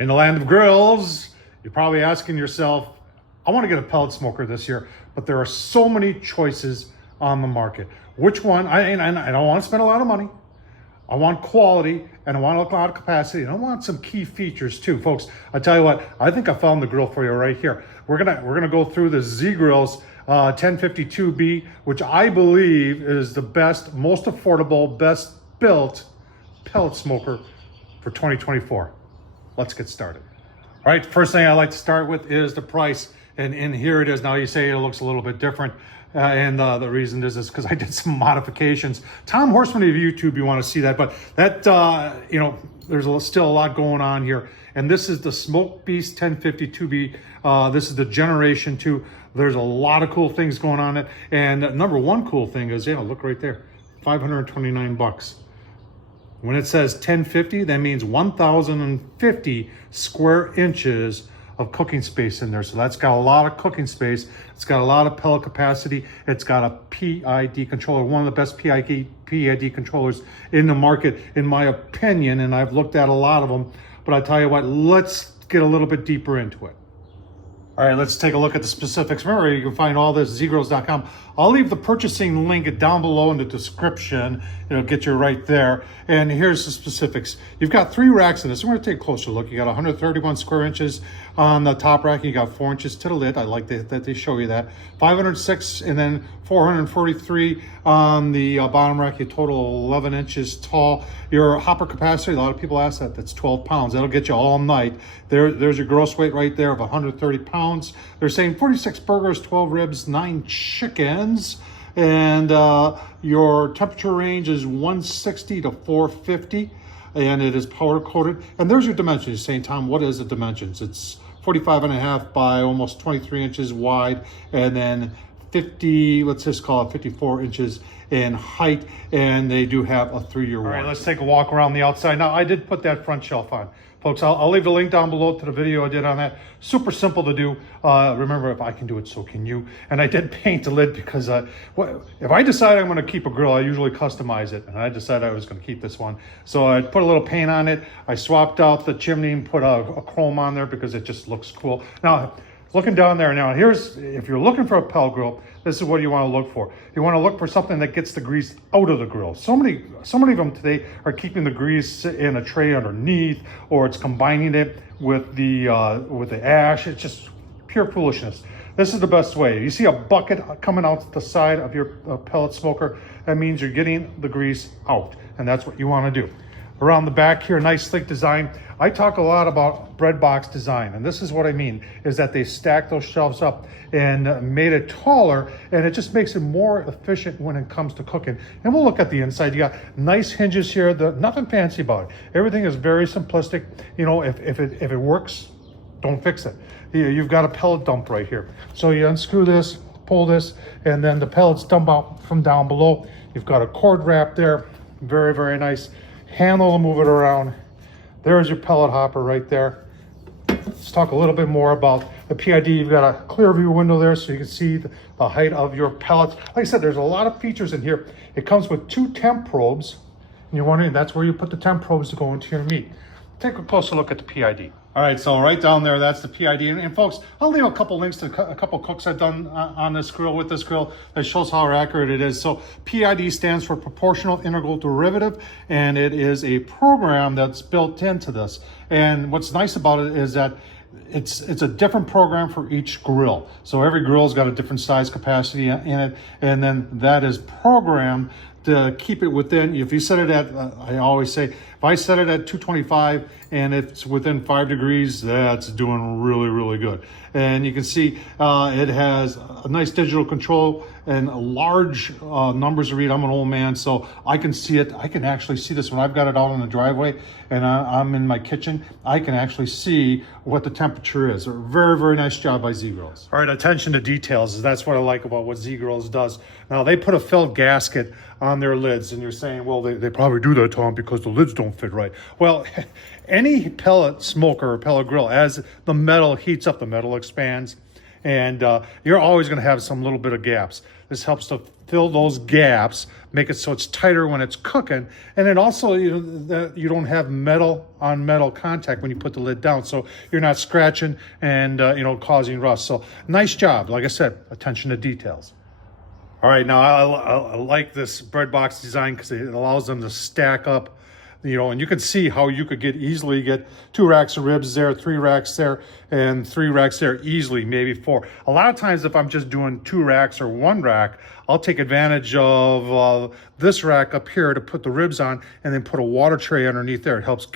In the land of grills, you're probably asking yourself, I want to get a pellet smoker this year, but there are so many choices on the market. Which one? I don't want to spend a lot of money. I want quality, and I want a lot of capacity, and I want some key features too, folks. I tell you what, I think I found the grill for you right here. We're gonna go through the Zgrills 1052B, which I believe is the best, most affordable, best built pellet smoker for 2024. Let's get started. All right, first thing I like to start with is the price. And here it is. Now you say it looks a little bit different. The reason is because I did some modifications. Tom Horsman of YouTube, you want to see that. But that, there's still a lot going on here. And this is the Smoke Beast 1052B. This is the Generation 2. There's a lot of cool things going on it. And number one cool thing is, look right there, 529 bucks. When it says 1050, that means 1,050 square inches of cooking space in there. So that's got a lot of cooking space. It's got a lot of pellet capacity. It's got a PID controller, one of the best PID controllers in the market, in my opinion, and I've looked at a lot of them. But I tell you what, let's get a little bit deeper into it. All right, let's take a look at the specifics. Remember, you can find all this at zgrills.com. I'll leave the purchasing link down below in the description. It'll get you right there. And here's the specifics. You've got 3 racks in this. We're going to take a closer look. You got 131 square inches on the top rack. You got 4 inches to the lid. I like that they show you that. 506 and then 443 on the bottom rack. You total 11 inches tall. Your hopper capacity, a lot of people ask that. That's 12 pounds. That'll get you all night. There's your gross weight right there of 130 pounds. They're saying 46 burgers, 12 ribs, 9 chickens. And your temperature range is 160 to 450. And it is powder coated. And there's your dimensions. You're saying, Tom, what is the dimensions? It's 45 and a half by almost 23 inches wide. And then 50, let's just call it 54 inches in height, and they do have a 3-year warranty. All right, let's take a walk around the outside. Now, I did put that front shelf on. Folks, I'll leave the link down below to the video I did on that. Super simple to do. Remember, if I can do it, so can you. And I did paint the lid because if I decide I'm gonna keep a grill, I usually customize it. And I decided I was gonna keep this one. So I put a little paint on it. I swapped out the chimney and put a chrome on there because it just looks cool. Now, looking down there now, if you're looking for a pellet grill, this is what you want to look for. You want to look for something that gets the grease out of the grill. So many of them today are keeping the grease in a tray underneath, or it's combining it with the ash. It's just pure foolishness. This is the best way. You see a bucket coming out the side of your pellet smoker, that means you're getting the grease out, and that's what you want to do. Around the back here, nice sleek design. I talk a lot about Breadbox design, and this is what I mean, is that they stacked those shelves up and made it taller, and it just makes it more efficient when it comes to cooking. And we'll look at the inside. You got nice hinges here, nothing fancy about it. Everything is very simplistic. If it works, don't fix it. You've got a pellet dump right here. So you unscrew this, pull this, and then the pellets dump out from down below. You've got a cord wrap there, very, very nice. Handle to move it around. There's your pellet hopper right there. Let's talk a little bit more about the PID. You've got a clear view window there so you can see the height of your pellets. Like I said, there's a lot of features in here. It comes with 2 temp probes. And you're wondering, that's where you put the temp probes to go into your meat. Take a closer look at the PID. All right, so right down there, that's the PID. And folks, I'll leave a couple links to a couple cooks I've done on this grill, with this grill, that shows how accurate it is. So PID stands for Proportional Integral Derivative, and it is a program that's built into this. And what's nice about it is that it's a different program for each grill. So every grill's got a different size capacity in it, and then that is programmed to keep it within. If you set it at, I always say, if I set it at 225 and it's within 5 degrees, that's doing really, really good. And you can see it has a nice digital control and large numbers to read. I'm an old man, so I can see it. I can actually see this when I've got it out in the driveway and I'm in my kitchen. I can actually see what the temperature is. A very, very nice job by Zgrills. All right, attention to details. That's what I like about what Zgrills does. Now, they put a felt gasket on their lids, and you're saying, well, they probably do that, Tom, because the lids don't fit right. Well, any pellet smoker or pellet grill, as the metal heats up, the metal expands, and you're always going to have some little bit of gaps. This helps to fill those gaps, make it so it's tighter when it's cooking. And it also, that you don't have metal on metal contact when you put the lid down. So you're not scratching and, causing rust. So nice job. Like I said, attention to details. All right, now I like this Breadbox design because it allows them to stack up, and you can see how you could easily get 2 racks of ribs there, 3 racks there, and 3 racks there easily, maybe 4. A lot of times if I'm just doing 2 racks or 1 rack, I'll take advantage of this rack up here to put the ribs on and then put a water tray underneath there. It helps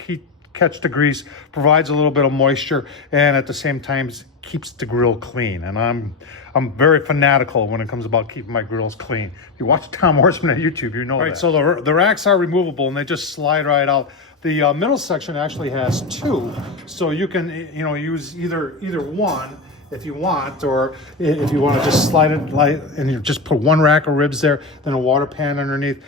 catch the grease, provides a little bit of moisture, and at the same time keeps the grill clean. And I'm very fanatical when it comes about keeping my grills clean. If you watch Tom Horsman on YouTube, you know that. All right, so the racks are removable and they just slide right out. The middle section actually has 2, so you can use either one if you want, or if you want to just slide it and you just put 1 rack of ribs there, then a water pan underneath.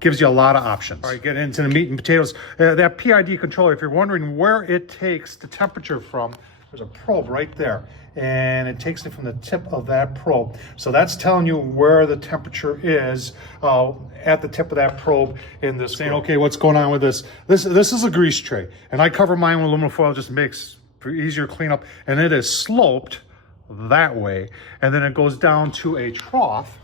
Gives you a lot of options. All right, get into the meat and potatoes. That PID controller, if you're wondering where it takes the temperature from, there's a probe right there, and it takes it from the tip of that probe. So that's telling you where the temperature is at the tip of that probe in this. Saying, okay, what's going on with this? This is a grease tray, and I cover mine with aluminum foil, just makes for easier cleanup, and it is sloped that way, and then it goes down to a trough.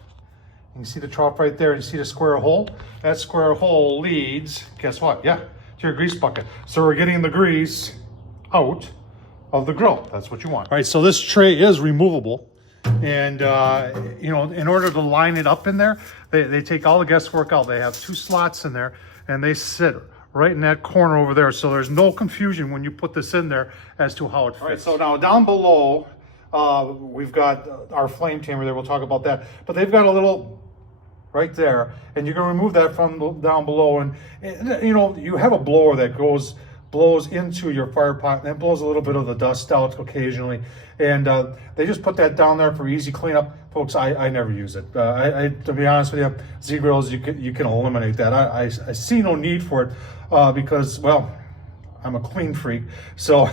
You see the trough right there, and you see the square hole? That square hole leads, guess what? Yeah, to your grease bucket. So we're getting the grease out of the grill. That's what you want. All right, so this tray is removable. And, in order to line it up in there, they take all the guesswork out. They have 2 slots in there, and they sit right in that corner over there. So there's no confusion when you put this in there as to how it fits. All right, so now down below, we've got our flame tamer there. We'll talk about that. But they've got a little right there, and you can remove that from down below. And you have a blower that blows into your fire pot, and that blows a little bit of the dust out occasionally. And they just put that down there for easy cleanup. Folks, I never use it. To be honest with you, Zgrills, you can eliminate that. I see no need for it because, well, I'm a clean freak. So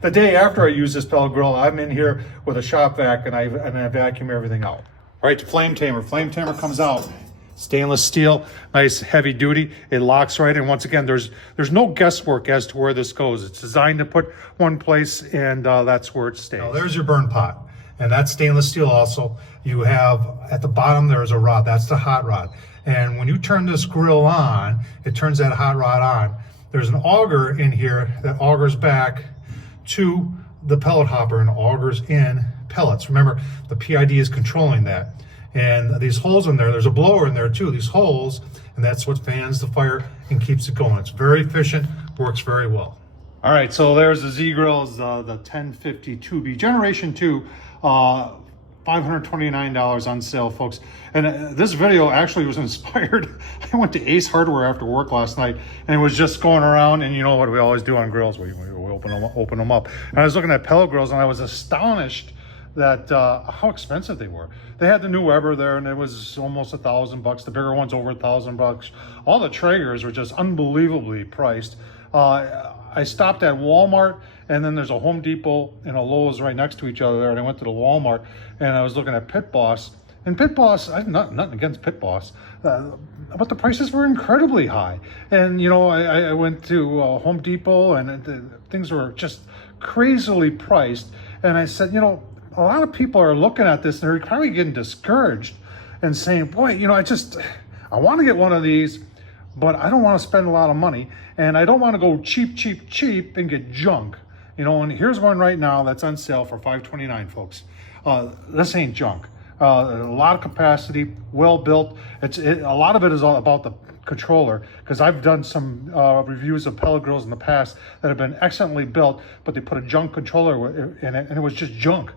the day after I use this pellet grill, I'm in here with a shop vac and I vacuum everything out. All right, the flame tamer. Flame tamer comes out. Stainless steel, nice heavy duty. It locks right in. Once again, there's no guesswork as to where this goes. It's designed to put one place, and that's where it stays. Now there's your burn pot, and that's stainless steel also. You have at the bottom there's a rod. That's the hot rod. And when you turn this grill on, it turns that hot rod on. There's an auger in here that augers back to the pellet hopper and augers in pellets. Remember, the PID is controlling that. And these holes in there, there's a blower in there too, these holes, and that's what fans the fire and keeps it going. It's very efficient, works very well. All right, so there's the Zgrills, the 1052B Generation 2, $529 on sale, folks. And this video actually was inspired. I went to Ace Hardware after work last night, and it was just going around, and you know what we always do on grills, we open them up. And I was looking at pellet grills, and I was astonished that how expensive they were. They had the new Weber there, and it was almost $1,000. The bigger one's over $1,000. All the Traegers were just unbelievably priced. I stopped at Walmart, and then there's a Home Depot and a Lowe's right next to each other there, and I went to the Walmart, and I was looking at Pit Boss. And Pit Boss, nothing against Pit Boss, but the prices were incredibly high. And I went to Home Depot, and things were just crazily priced. And I said, a lot of people are looking at this and they're probably getting discouraged and saying, boy, I want to get one of these, but I don't want to spend a lot of money, and I don't want to go cheap and get junk. And here's one right now that's on sale for $529, folks. This ain't junk. A lot of capacity, well built. A lot of it is all about the controller, because I've done some reviews of pellet grills in the past that have been excellently built, but they put a junk controller in it, and it was just junk.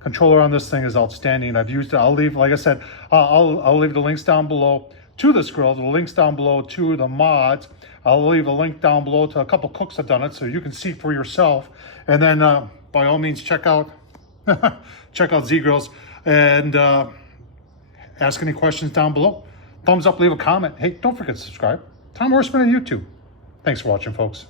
Controller on this thing is outstanding. I've used it. I'll leave, like I said, I'll leave the links down below to this grill, the links down below to the mods. I'll leave a link down below to a couple cooks that have done it, so you can see for yourself. And then by all means, check out Zgrills, and ask any questions down below. Thumbs up, leave a comment. Hey, don't forget to subscribe. Tom Horsman on YouTube. Thanks for watching, folks.